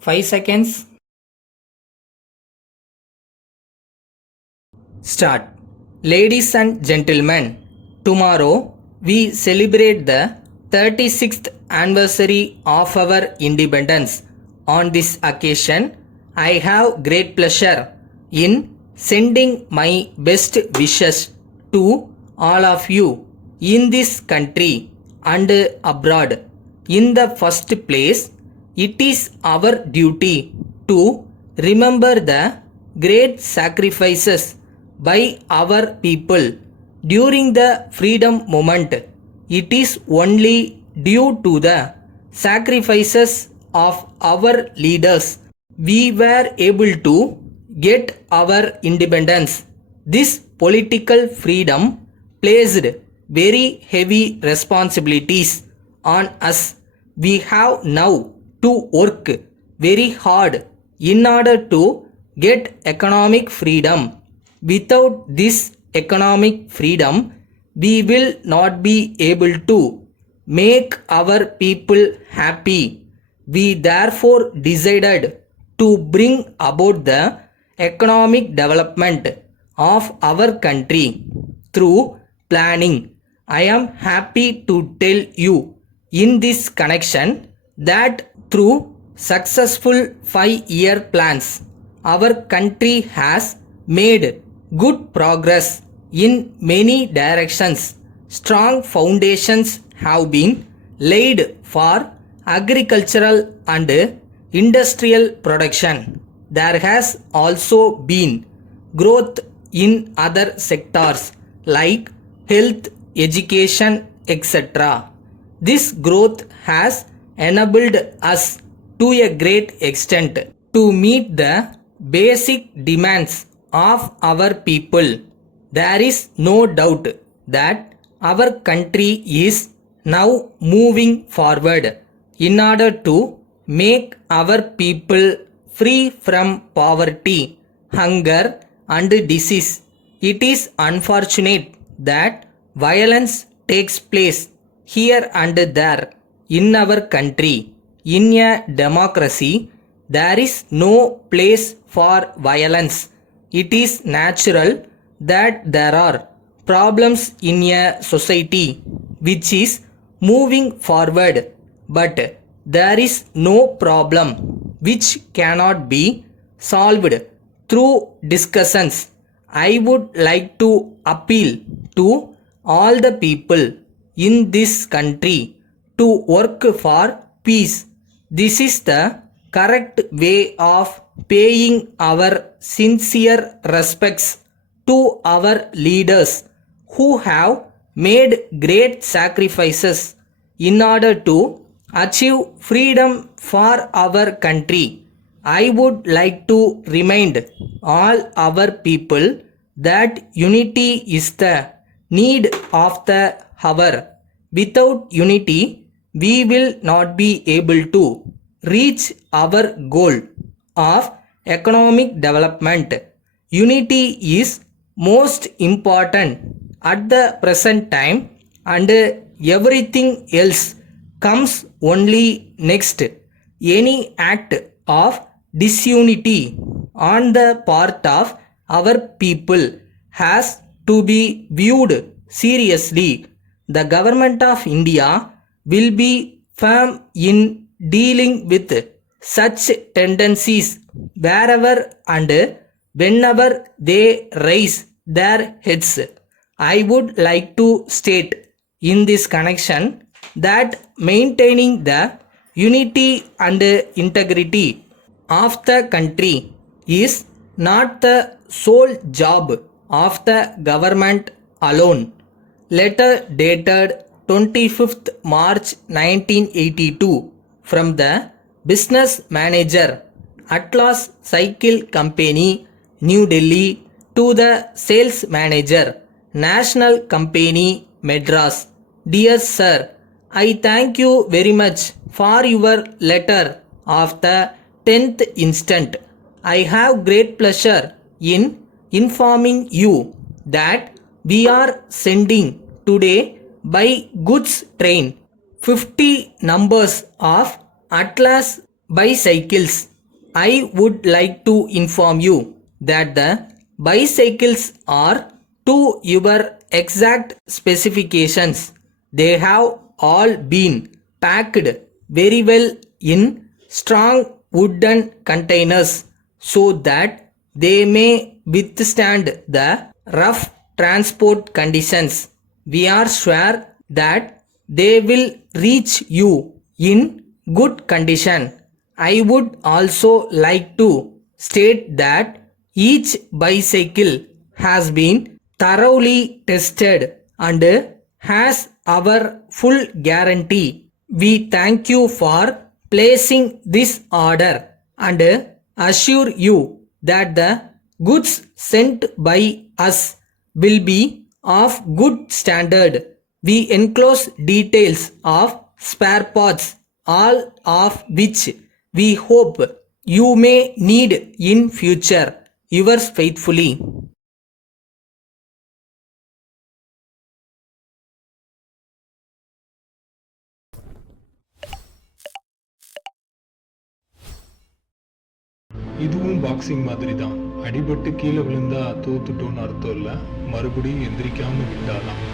5 seconds. Start. Ladies and gentlemen, tomorrow we celebrate the 36th anniversary of our independence. On this occasion, I have great pleasure in sending my best wishes to all of you in this country and abroad. In the first place, it is our duty to remember the great sacrifices by our people during the freedom movement. It is only due to the sacrifices of our leaders we were able to get our independence. This political freedom placed very heavy responsibilities on us. We have now to work very hard in order to get economic freedom. Without this economic freedom, we will not be able to make our people happy. We therefore decided to bring about the economic development of our country through planning. I am happy to tell you in this connection that through successful 5-year plans, our country has made good progress in many directions. Strong foundations have been laid for agricultural and industrial production. There has also been growth in other sectors like health, education, etc. This growth has enabled us to a great extent to meet the basic demands of our people. There is no doubt that our country is now moving forward in order to make our people free from poverty, hunger, and disease. It is unfortunate that violence takes place here and there in our country. In a democracy, there is no place for violence. It is natural that there are problems in a society which is moving forward, but there is no problem which cannot be solved through discussions. I would like to appeal to all the people in this country to work for peace. This is the correct way of paying our sincere respects to our leaders who have made great sacrifices in order to achieve freedom for our country. I would like to remind all our people that unity is the need of the hour. Without unity, we will not be able to reach our goal of economic development. Unity is most important at the present time, and everything else comes only next. Any act of disunity on the part of our people has to be viewed seriously. The government of India will be firm in dealing with such tendencies wherever and whenever they raise their heads. I would like to state in this connection that maintaining the unity and integrity of the country is not the sole job of the government alone. Letter dated 25th March 1982 from the business manager, Atlas Cycle Company, New Delhi, to the sales manager, National Company, Madras. Dear Sir, I thank you very much for your letter of the 10th instant. I have great pleasure in informing you that we are sending today by goods train 50 numbers of Atlas bicycles I would like to inform you that the bicycles are to your exact specifications. They have all been packed very well in strong wooden containers so that they may withstand the rough transport conditions. We are sure that they will reach you in good condition. I would also like to state that each bicycle has been thoroughly tested and has our full guarantee. We thank you for placing this order and assure you that the goods sent by us will be of good standard. We enclose details of spare parts, all of which we hope you may need in future. Yours faithfully. இதுவும் boxing மாதிரி தான். அடிபட்டு கீழே விழுந்தா தோத்துட்டோன்னு அர்த்தம் இல்லை, மறுபடியும் எந்திரிக்காம விட்டாதான்.